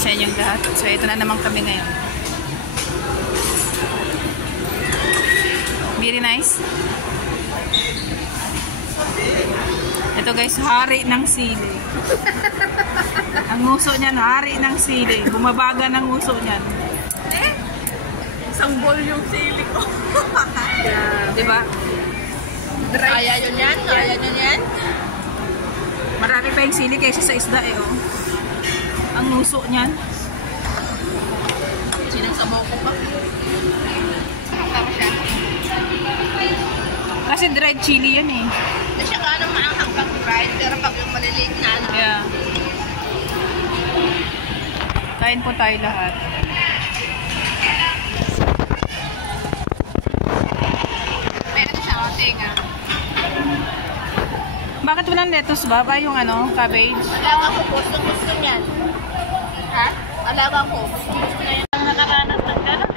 sa inyong lahat. So, ito na naman kami ngayon. Very nice. Ito guys, hari ng sili. Ang nguso niyan, hari ng sili. Bumabaga ng nguso niyan. Isang bowl yung sili ko. Diba? Kaya yun yan? Kaya yun yan? Marami pa yung sili kaysa sa isda eh, oh. Ang nguso niyan. Sinangsabaw ko pa. Tama siya. Kasi dried chili yan eh. Hindi siya gano'ng maanghang pag fried, pero pag yung maliliit na ano. Yeah. Kain po tayo lahat. Meron siya konting Bakit walang lettuce ba? Ba yung ano, cabbage? alaga ko, gusto niyan. Ha? Alaga ko. Gusto na yan. Ang nakaranas ng gano'n.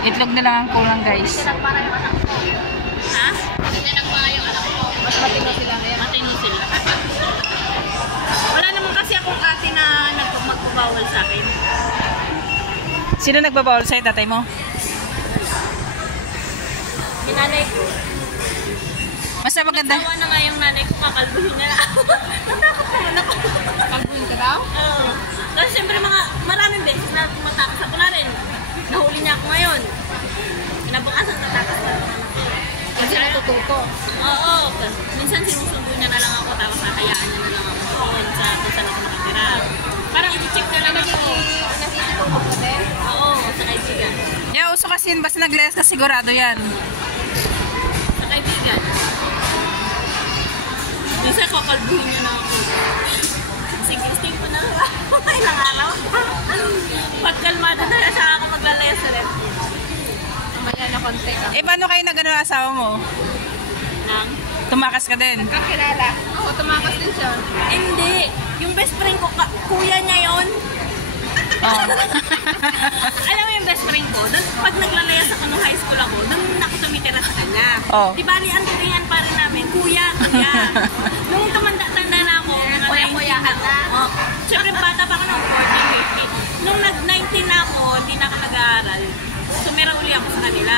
Itlog na lang ang kulang guys. Hindi nagmara yung anak ko. Ha? Hindi nagmara yung anak ko. Mas matino sila ngayon. Matino sila. Wala naman kasi akong ate na magpabawal sa akin. Sino nagbabawal sa'yo, tatay mo? Yung nanay ko. Basta maganda. Nagsawa na nga yung nanay ko, kakalbuhin na lang. Natakot naman ako. Kalbuhin ka daw? Oo. Kasi siyempre maraming beses na tumatakas ako na rin. Nahuli niya ako ngayon. Kinabukasan natakas na ako. Kasi natututo. Oo. Minsan sinusundo niya na lang ako, tapos nakayaan niya na lang ako doon sa kung saan ako nakatira. Parang i-check na lang ako. Nakikita ko ba din? Oo, sa kaibigan. Yeah, uso kasi yun. Basta nag-less ka sigurado yan. Sa kaibigan. Minsan kakalbuhin niya na ako. Sige, ko na. Ilang araw. Pagkalmado na siya ako maglalaya sa rep. Mamaya na konti ka. Eh, paano kayo nag-ano asawa mo? Nang? Tumakas ka din? Kakilala. Oo, tumakas din siya. Hindi. Yung best friend ko, kuya niya yon. Oh. Alam mo yung best friend ko, dun, pag naglalaya sa kano high school ako, doon ako tumitira sa kanya. Oh. Di bali, ang tirihan pa rin namin, kuya. Nung tumanda-tanda na ako, kuya na. Oh. Siyempre, bata pa ako ng 14, 15. Nung nag-19 na ako, hindi na ako nag-aaral. Sumira uli ako sa kanila.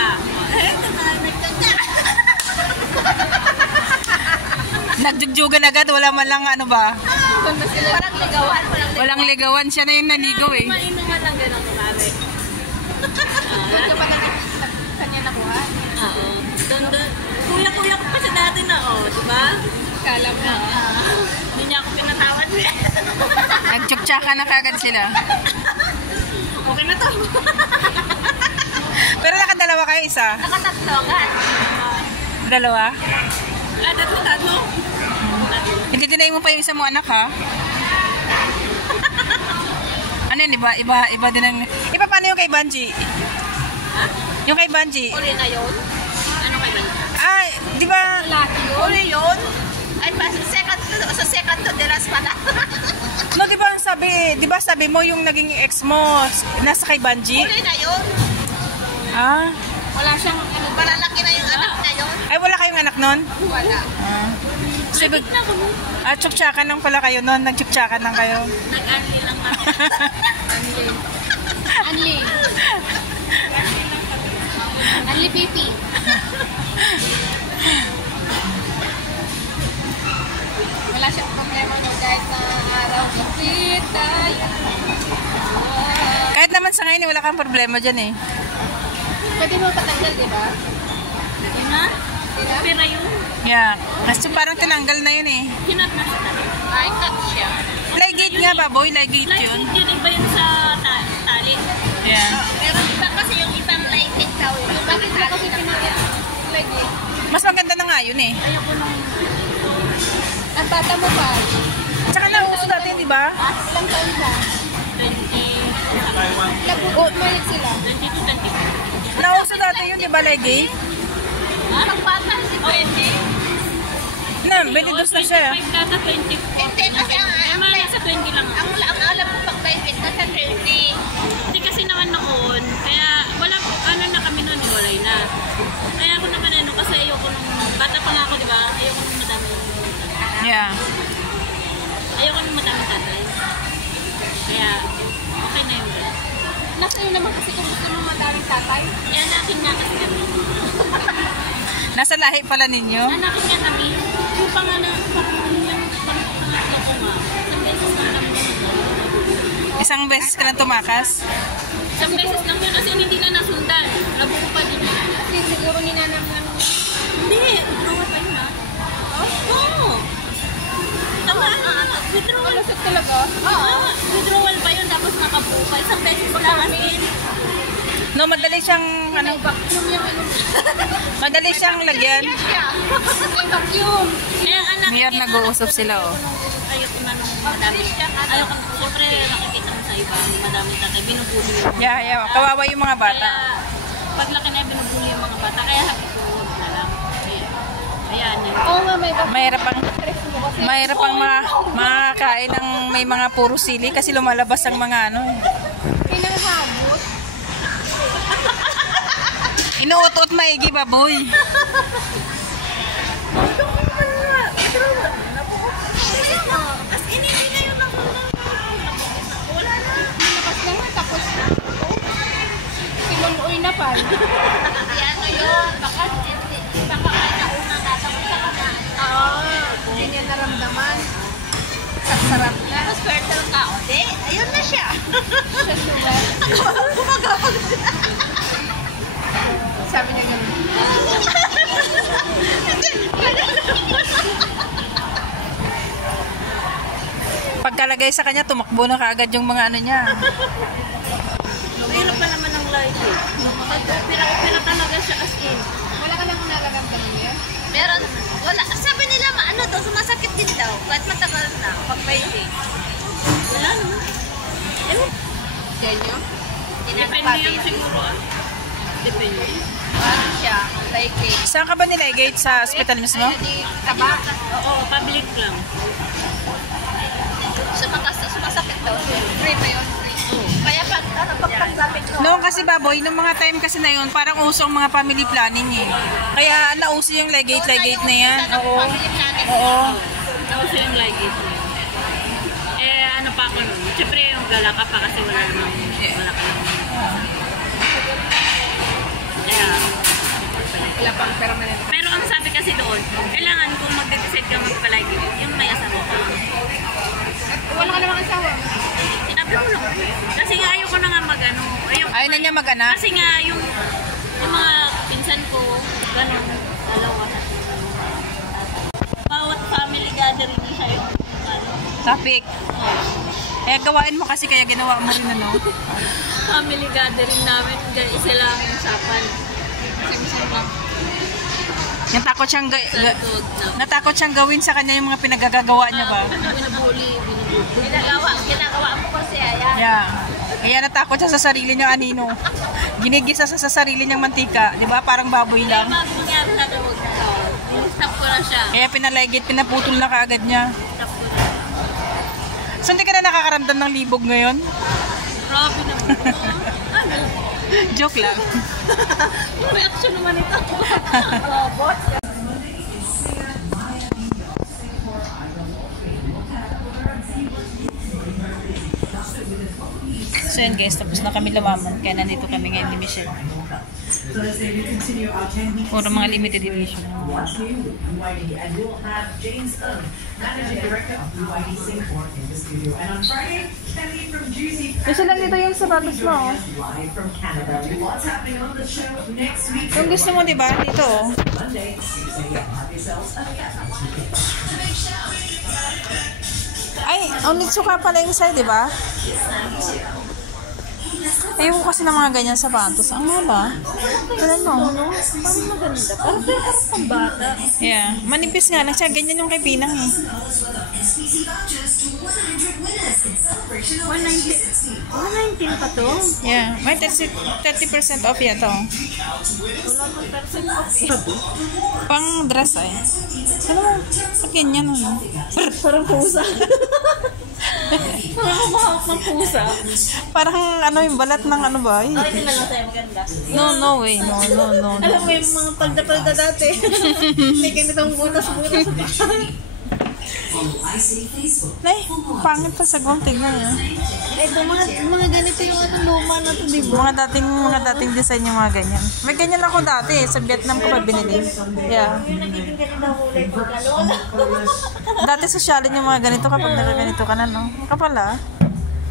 Nagjugjugan agad, wala man lang ano ba? Parang ligawan. Walang ligawan, siya na yung naligaw eh. Mainuman lang gano'n kumari. Doon ka pa lang kanya nakuha? Oo. Kuya-kuya ko pa siya dati na, diba? Kala mo na. Hindi niya ako pinatawad. Nagtsuktsakan na kagad sila. Okay na to. Pero nakadalawa kayo, isa? Nakatatlo agad. Dalawa? Tatlo. Hindi dinay mo pa yung isa mo anak ha? Ano yun, iba din ang... Iba paano yung kay Banji? Ha? Yung kay Banji? Uli na yun? Ano kay Banji? Ay, di ba? Laki yun? Uli yun? Ay, sa second to the last pala. No, di ba sabi mo yung naging ex mo nasa kay Banji? Uli na yun? Ah. Wala siyang, malalaki na yung anak na yun? Ay, wala kayong anak nun? Wala. Sigod, tsuktsakan lang pala kayo nun. Nagtsuktsakan lang kayo. Nag-anli lang natin. Anli. Anli pipi. Wala siyang problema no kahit na araw kapit tayo. Kahit naman sa ngayon, wala kang problema dyan eh. Pwede mo patanggal, di ba? Yun na? Pera yun? Yeah. Kasi parang tinanggal na yun eh. Hinat na siya. Ay, cut siya. Flygate nga ba, boy? Flygate yun. Flygate yun, iba yun sa tali. Yeah. Pero iba kasi yung ibang flygate daw. Yung bakit kasi flygate? Mas maganda na nga yun eh. Ayoko nung... Ang bata mo pa? Tsaka nauso natin, di ba? Ilang taon ka? 20. Lagot malit sila. 22, 20. Nauso dati yun, di ba, Flygate? Ang bata, si 20. Na, 22 na siya. 25 data, 20. Hindi, kasi ang nasa 20 lang. Ang alam ko pag private, nasa 20. Hindi kasi naman noon, kaya wala po, ano na kami noon, walay na. Kaya ako naman kasi ayoko nung, bata pa nga ako, di ba? Ayoko nung madami. Yeah. Ayoko nang madaming tatay. Kaya, okay na yun. Nasa iyo naman kasi kung gusto mo madaming tatay. Kaya natin nga kasi kami. Nasa lahi pala ninyo? Anakin nga kami. Yung pangalan ko nga. Isang beses Isang beses ka lang lang tumakas? Isang beses lang yun kasi hindi na nasundan. Nabuko pa din yun. Kasi siguro ninanam lang. Hindi, withdrawal pa yun Oo. Tama na. Withdrawal. Malusot talaga? Withdrawal pa yun tapos nakabuko pa. Isang beses lang kasi. No, madali siyang, Ano? Vacuum yung ano. madali siyang lagyan. May vacuum. Kaya anak. Ngayon nag-uusap sila, oh. Ayoko na nung madami. Ayoko na. Siyempre, nakikita mo sa iba. Madami tatay. Binubuli mo. Yeah. Kawawa yung mga bata. Kaya, paglaki na binubuli yung mga bata. Kaya happy ko, huwag na lang. Ayan. Oo nga, may vacuum. Mahirap pang makakain ng may mga puro sili kasi lumalabas ang mga ano. Pinanghabot. Inuot-ut maigi, baboy. As in, hindi na yun ako. Wala na. Lakas na nga, tapos sinuloy na pa. Yan o yun. Baka may nauna tatapos sa kanya. Hindi niya naramdaman. Sarap na. Tapos fertile ka. O, di. Ayun na siya. Sa suwel. Gumagawag siya. Sabi niya gano'n. Pagkalagay sa kanya, tumakbo na kaagad yung mga ano niya. Mahirap pa naman ang life eh. Opera talaga siya as in. Wala ka lang nararamdaman niya? Meron, wala. Sabi nila, ano daw, sumasakit din daw. Kahit matagal na, pag pwede. Wala no. Yan yun? Depende yan siguro. Depende. Ano siya? Like eh. Saan ka ba nilegate? Sa hospital mismo? Di taba. Oo, public lang. Sumasakit daw. Free pa yun? Free. Kaya paggamit ko. Noon kasi baboy, nung mga time kasi na yun, parang uso ang mga family planning eh. Kaya nauso yung legate na yan. Oo. Oo. Nauso yung legate na yun. Eh, ano pa ako nun? Siyempre yung gala ka pa kasi wala namang wala ka namang. Kaya, Wala pang permanent. pero ang sabi kasi doon, kailangan kung mag-decide ka magpa-legate, yung may asawa ka. Wala ka namang asawa. Sinabi ko lang. Kasi nga ayoko na nga mag-ano. Ayaw na niya mag-anak? Kasi nga yung mga pinsan ko, gano'n, dalawa. Bawat family gathering siya yung ano. Topic. Eh, gawain mo kasi kaya ginawa mo rin ano. Family gathering namin, isa lang yung usapan. Natakot siyang gawin sa kanya yung mga pinagagagawa niya ba? Binubuli. Ginagawa mo kasi, ayan. Yeah. Kaya natakot siya sa sarili niyang anino. Ginigisa sa sarili niyang mantika. Di ba? Parang baboy Kaya lang. mangyari na huwag na daw. Stop ko na siya. Kaya pinalegit, pinaputol na kaagad niya. Stop ko na. So hindi ka na nakakaramdam ng libog ngayon? Grabe naman. Ano? Joke lang. Yung reaction naman ito. Robot. So yun guys, tapos na kami lumaman. Kaya nandito kami ngayon ni Michelle. Puro mga limited edition. Kasi nandito yung sapatos mo. Kung gusto mo, diba? Dito. Ay, Onitsuka pala yung sa'yo, diba? Ayoko kasi ng mga ganyan sapatos. Ang mala. Kailan mo? Parang maganda. Parang pang bata. Yeah. Manipis nga lang siya. Ganyan yung kay Pinang eh. 119 pa to? Yeah. May 30% off yan to. Wala mang percent off. Pang dress ay. Ano mo? Ganyan ano. Parang pusa. Parang kumahawak ng pusa. Parang ano yung balat ng ano ba? Ay, hindi na lang sa'yo maganda. No way. No. Alam mo yung mga palda-palda dati. May ganitong butas-butas. Nay, pangit pa sa gunting na yan. Ito, mga ganito yung luma na to, di ba? Mga dating design yung mga ganyan. May ganyan ako dati sa Vietnam ko pa binili. Yeah. Yung nagiging ganito kulay pagkalola. Dati sosyalin yung mga ganito kapag nakaganito ka na, no? Kapal ah.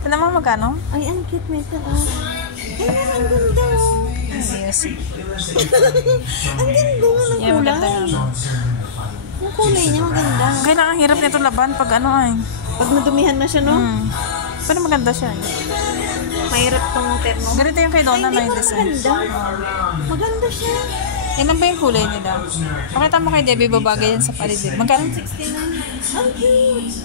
Ito naman magkano? Ay, ang cute nito, oh. Ay, ang ganda, oh. Yes. Ang ganda mo ng Yeah, maganda kulay. nga. Yung kulay niya, maganda. Kailangan hirap nito laban pag ano ay. Pag nadumihan na siya, no? Pero maganda siya. Mahirap tong termo. Ganito yung kay Donna na yung design. Maganda. Maganda siya. Ilan ba yung kulay nila? Pakita mo kay Debbie, babagay yan sa palidib. Magkano? 69. Ang cute.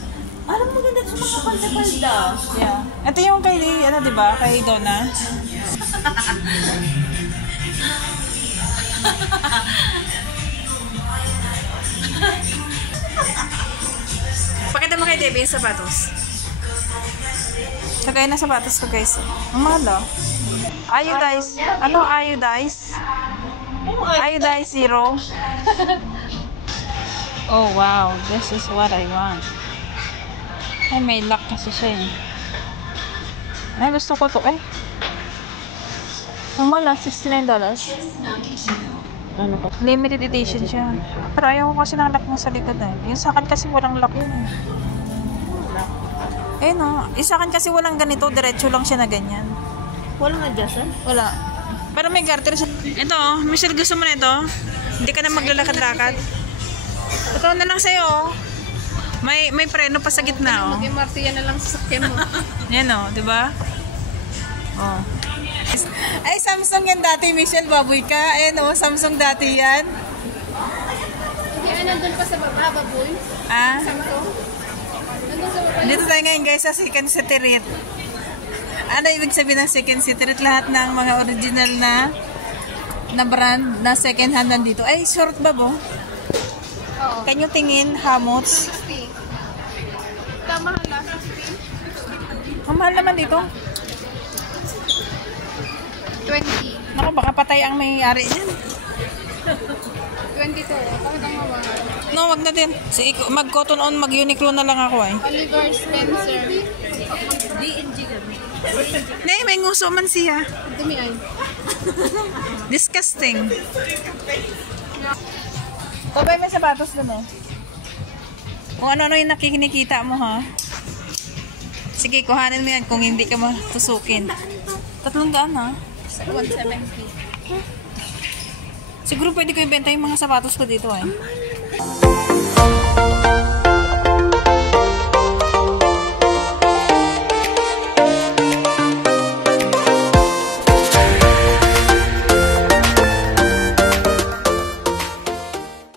Alam mo, ganda sa mga palda-palda. Yeah. Ito yung kay, ano diba? Kay Donna. Pakita mo kay Debbie yung sapatos. Sagay na sapatos ko guys. Ang mahal ah. Iodize. Ano iodize? Iodize zero. Oh wow, this is what I want. Ay, may lock kasi siya eh. Ay, gusto ko to eh. Ang mahal ah, $69. Ano ko? Limited edition siya. Pero ayaw ko kasi ng lock na sa likod eh. Yung sa akin kasi walang lock yun eh. Eh no, yung sa akin kasi walang ganito, diretso lang siya na ganyan. Walang adjustan? Wala. Pero may garter siya. Ito, Michelle, gusto mo na ito? Hindi ka na maglalakad-lakad. Ito na lang sa'yo oh. May preno pa sa gitna oh. Mag-MRT yan na lang sa sakyan mo. Yan oh, di ba? Oh. Ay, Samsung yan dati, Michelle, baboy ka. Ayan oh, Samsung dati yan. Hindi, nandun pa sa baba, baboy. Ah? Samsung. Nandun sa baba. Dito tayo ngayon guys sa Second City Rit. Ano ibig sabihin ng Second City Rit? Lahat ng mga original na brand na second hand nandito. Ay, short ba bo? Oo. Can you tingin how much? 60. Tama hala, 60. Ang mahal naman dito. 20. Naku, baka patay ang may-ari niyan. 22. Bakit ang mawahal? No, wag na din. Mag-cotton on, mag-Uniqlo na lang ako eh. Oliver Spencer. D&G kami. Nay, may nguso man siya. Dumi ay. Disgusting. Babay, may sapatos dun eh. Kung ano-ano yung nakikinikita mo ha. Sige, kuhanin mo yan kung hindi ka matusukin. 300 ha. 170. Siguro pwede ko ibenta yung mga sapatos ko dito eh.